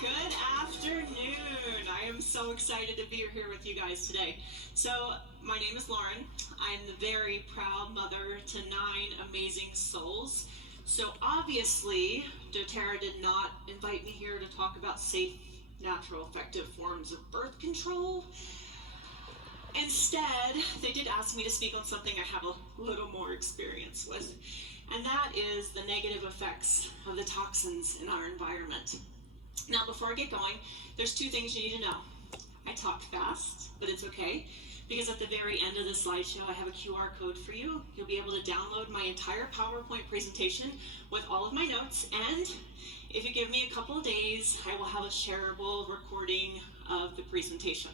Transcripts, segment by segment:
Good afternoon. I am so excited to be here with you guys today. So, my name is Lauren. I'm the very proud mother to 9 amazing souls. So, obviously, doTERRA did not invite me here to talk about safe, natural, effective forms of birth control. Instead, they did ask me to speak on something I have a little more experience with, and that is the negative effects of the toxins in our environment. Now, before I get going, there's 2 things you need to know. I talk fast, but it's okay, because at the very end of the slideshow, I have a QR code for you. You'll be able to download my entire PowerPoint presentation with all of my notes, and if you give me a couple of days, I will have a shareable recording of the presentation.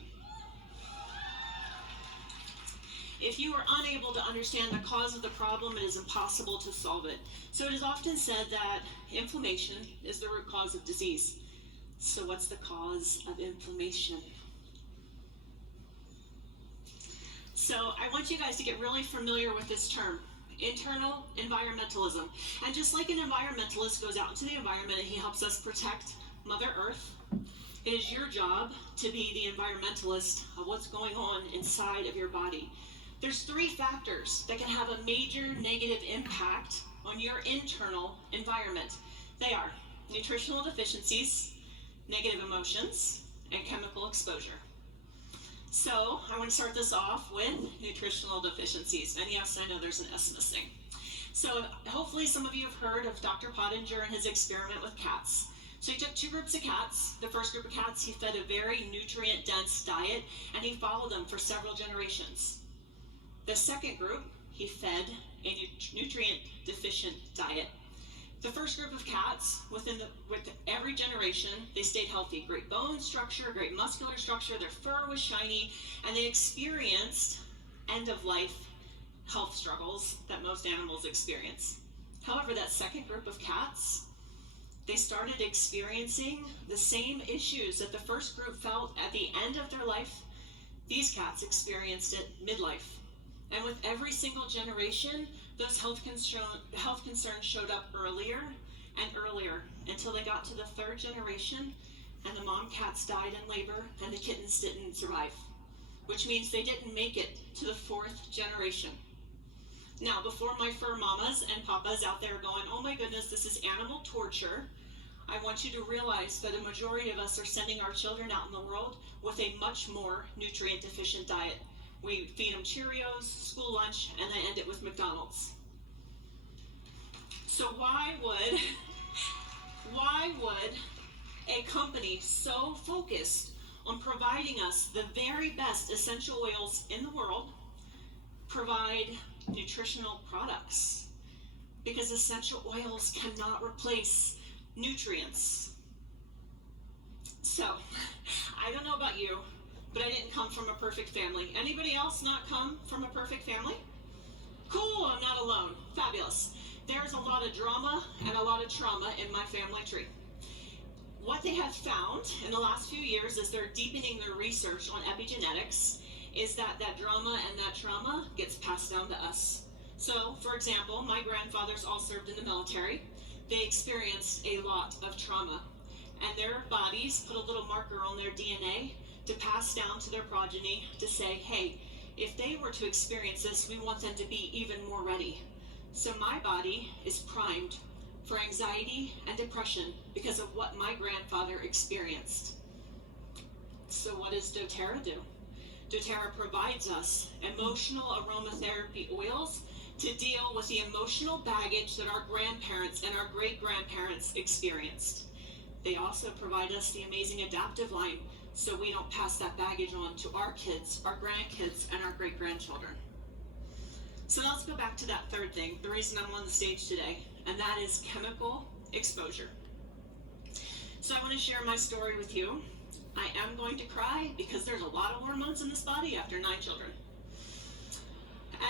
If you are unable to understand the cause of the problem, it is impossible to solve it. So it is often said that inflammation is the root cause of disease. So what's the cause of inflammation? So I want you guys to get really familiar with this term, internal environmentalism. And just like an environmentalist goes out into the environment and he helps us protect Mother Earth, it is your job to be the environmentalist of what's going on inside of your body. There's 3 factors that can have a major negative impact on your internal environment. They are nutritional deficiencies, negative emotions, and chemical exposure. So I want to start this off with nutritional deficiencies. And yes, I know there's an S missing. So hopefully some of you have heard of Dr. Pottinger and his experiment with cats. So he took 2 groups of cats. The first group of cats, he fed a very nutrient-dense diet, and he followed them for several generations. The second group, he fed a nutrient-deficient diet. The first group of cats, with every generation, they stayed healthy. Great bone structure, great muscular structure, their fur was shiny, and they experienced end-of-life health struggles that most animals experience. However, that second group of cats, they started experiencing the same issues that the first group felt at the end of their life. These cats experienced it midlife. And with every single generation, those health concerns showed up earlier and earlier until they got to the 3rd generation, and the mom cats died in labor and the kittens didn't survive, which means they didn't make it to the 4th generation. Now, before my fur mamas and papas out there going, oh my goodness, this is animal torture, I want you to realize that a majority of us are sending our children out in the world with a much more nutrient deficient diet. We feed them Cheerios, school lunch, and then end it with McDonald's. So why would a company so focused on providing us the very best essential oils in the world provide nutritional products? Because essential oils cannot replace nutrients. So, I don't know about you, but I didn't come from a perfect family. Anybody else not come from a perfect family? Cool, I'm not alone. Fabulous. There's a lot of drama and a lot of trauma in my family tree. What they have found in the last few years as they're deepening their research on epigenetics is that drama and that trauma gets passed down to us. So, for example, my grandfathers all served in the military. They experienced a lot of trauma, and their bodies put a little marker on their DNA to pass down to their progeny to say, hey, if they were to experience this, we want them to be even more ready. So my body is primed for anxiety and depression because of what my grandfather experienced. So what does doTERRA do? doTERRA provides us emotional aromatherapy oils to deal with the emotional baggage that our grandparents and our great-grandparents experienced. They also provide us the amazing adaptive line so we don't pass that baggage on to our kids, our grandkids, and our great-grandchildren. So let's go back to that 3rd thing, the reason I'm on the stage today, and that is chemical exposure. So I want to share my story with you. I am going to cry because there's a lot of hormones in this body after 9 children.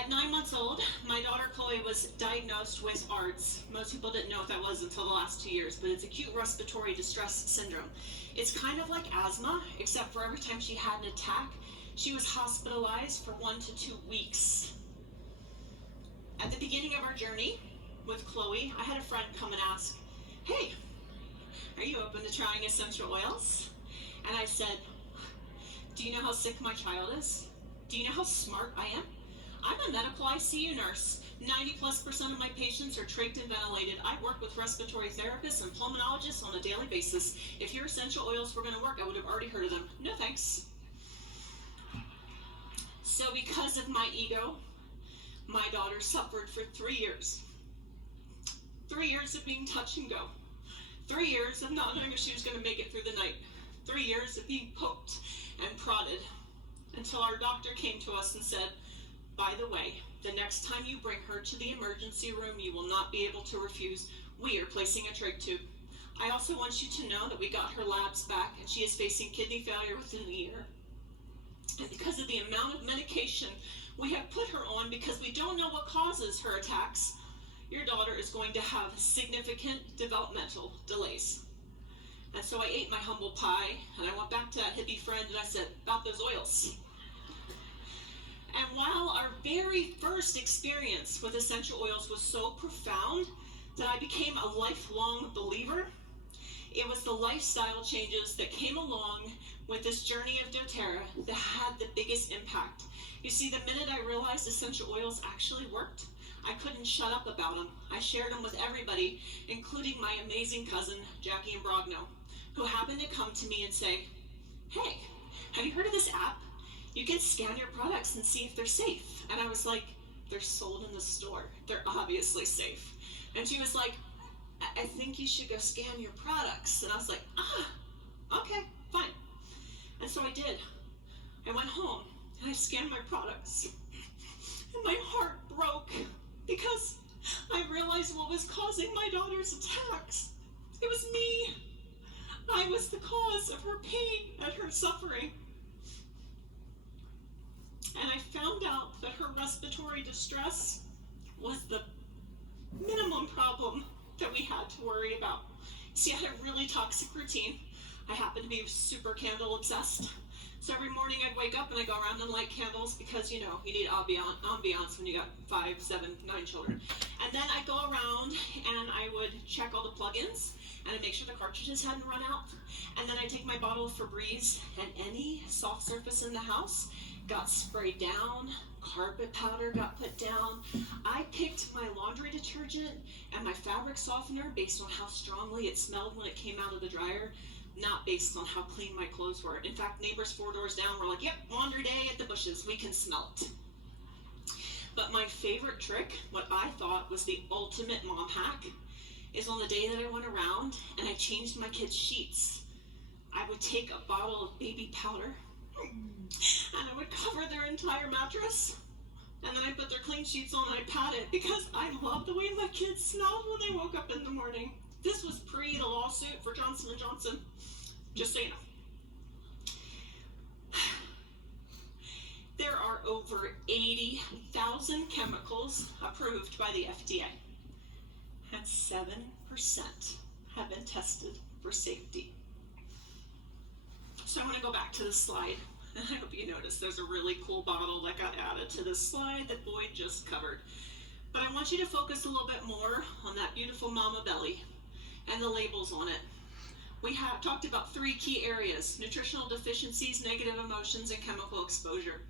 At 9 months old, my daughter Chloe was diagnosed with ARDS. Most people didn't know what that was until the last 2 years, but it's acute respiratory distress syndrome. It's kind of like asthma, except for every time she had an attack, she was hospitalized for 1 to 2 weeks. At the beginning of our journey with Chloe, I had a friend come and ask, hey, are you open to trying essential oils? And I said, do you know how sick my child is? Do you know how smart I am? I'm a medical ICU nurse. 90+% of my patients are trached and ventilated. I work with respiratory therapists and pulmonologists on a daily basis. If your essential oils were going to work, I would have already heard of them. No thanks. So because of my ego, my daughter suffered for 3 years. 3 years of being touch and go. 3 years of not knowing if she was going to make it through the night. 3 years of being poked and prodded until our doctor came to us and said, by the way, the next time you bring her to the emergency room, you will not be able to refuse. We are placing a trach tube. I also want you to know that we got her labs back and she is facing kidney failure within a year. And because of the amount of medication we have put her on, because we don't know what causes her attacks, your daughter is going to have significant developmental delays. And so I ate my humble pie and I went back to that hippie friend and I said, about those oils. And while our very first experience with essential oils was so profound that I became a lifelong believer, it was the lifestyle changes that came along with this journey of doTERRA that had the biggest impact. You see, the minute I realized essential oils actually worked, I couldn't shut up about them. I shared them with everybody, including my amazing cousin, Jackie Imbrogno, who happened to come to me and say, hey, have you heard of this app? You can scan your products and see if they're safe. And I was like, they're sold in the store. They're obviously safe. And she was like, I think you should go scan your products. And I was like, okay, fine. And so I did. I went home and I scanned my products. And my heart broke because I realized what was causing my daughter's attacks. It was me. I was the cause of her pain and her suffering. And I found out that her respiratory distress was the minimum problem that we had to worry about. See, I had a really toxic routine. I happen to be super candle obsessed. So every morning I'd wake up and I'd go around and light candles because, you know, you need ambiance when you got 5, 7, 9 children. And then I'd go around and I would check all the plugins and I'd make sure the cartridges hadn't run out. And then I'd take my bottle of Febreze and any soft surface in the house got sprayed down, carpet powder got put down. I picked my laundry detergent and my fabric softener based on how strongly it smelled when it came out of the dryer, not based on how clean my clothes were. In fact, neighbors 4 doors down were like, yep, laundry day at the Bushes, we can smell it. But my favorite trick, what I thought was the ultimate mom hack, is on the day that I went around and I changed my kids' sheets, I would take a bottle of baby powder and I would cover their entire mattress, and then I put their clean sheets on and I pat it because I love the way my kids smelled when they woke up in the morning. This was pre the lawsuit for Johnson & Johnson, just so you know. There are over 80,000 chemicals approved by the FDA, and 7% have been tested for safety. So I'm going to go back to this slide, and I hope you notice there's a really cool bottle that got added to this slide that Boyd just covered. But I want you to focus a little bit more on that beautiful mama belly and the labels on it. We have talked about 3 key areas: nutritional deficiencies, negative emotions, and chemical exposure.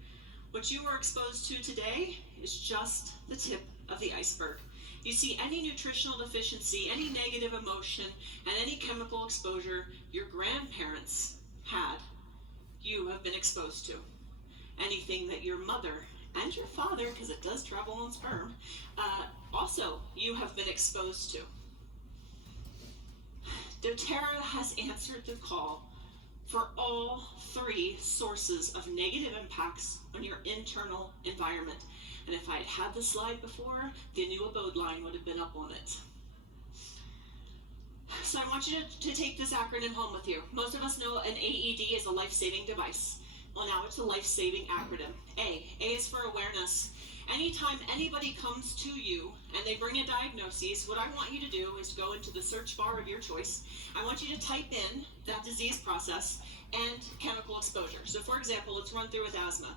What you are exposed to today is just the tip of the iceberg. You see, any nutritional deficiency, any negative emotion, and any chemical exposure your grandparents had, you have been exposed to. Anything that your mother and your father, because it does travel on sperm, also you have been exposed to. doTERRA has answered the call for all 3 sources of negative impacts on your internal environment. And if I had had the slide before, the new abode line would have been up on it. So I want you to take this acronym home with you. Most of us know an AED is a life-saving device. Well, now it's a life-saving acronym. A is for awareness. Anytime anybody comes to you and they bring a diagnosis, what I want you to do is go into the search bar of your choice. I want you to type in that disease process and chemical exposure. So for example, let's run through with asthma.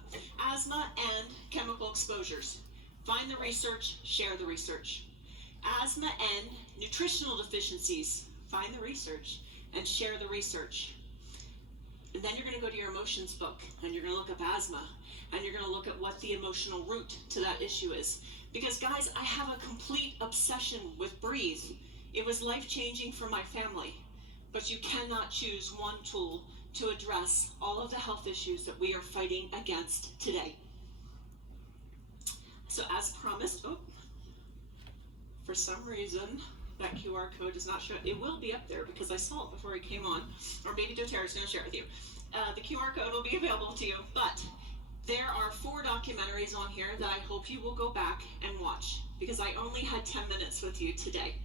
Asthma and chemical exposures. Find the research, share the research. Asthma and nutritional deficiencies. find the research, and share the research. And then you're going to go to your emotions book, and you're going to look up asthma, and you're going to look at what the emotional root to that issue is. Because guys, I have a complete obsession with breathe. It was life-changing for my family. But you cannot choose one tool to address all of the health issues that we are fighting against today. So as promised, for some reason, that QR code does not show. It will be up there because I saw it before it came on. Or maybe doTERRA's going to share it with you. The QR code will be available to you. But there are 4 documentaries on here that I hope you will go back and watch, because I only had 10 minutes with you today.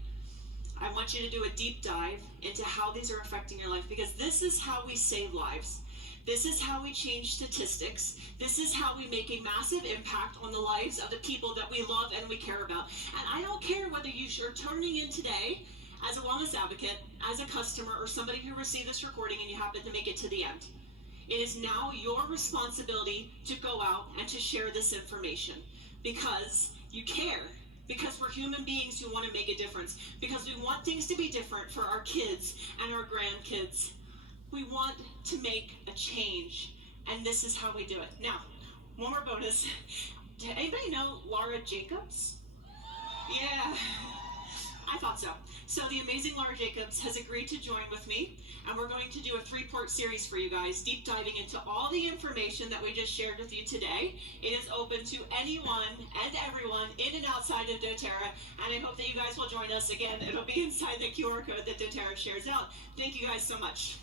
I want you to do a deep dive into how these are affecting your life, because this is how we save lives. This is how we change statistics. This is how we make a massive impact on the lives of the people that we love and we care about. And I don't care whether you're turning in today as a wellness advocate, as a customer, or somebody who received this recording and you happen to make it to the end. It is now your responsibility to go out and to share this information, because you care. Because we're human beings who want to make a difference. Because we want things to be different for our kids and our grandkids. We want to make a change. And this is how we do it. Now, one more bonus. Did anybody know Laura Jacobs? Yeah, I thought so. So the amazing Laura Jacobs has agreed to join with me, and we're going to do a 3-part series for you guys, deep diving into all the information that we just shared with you today. It is open to anyone and everyone in and outside of doTERRA, and I hope that you guys will join us. Again, it'll be inside the QR code that doTERRA shares out. Thank you guys so much.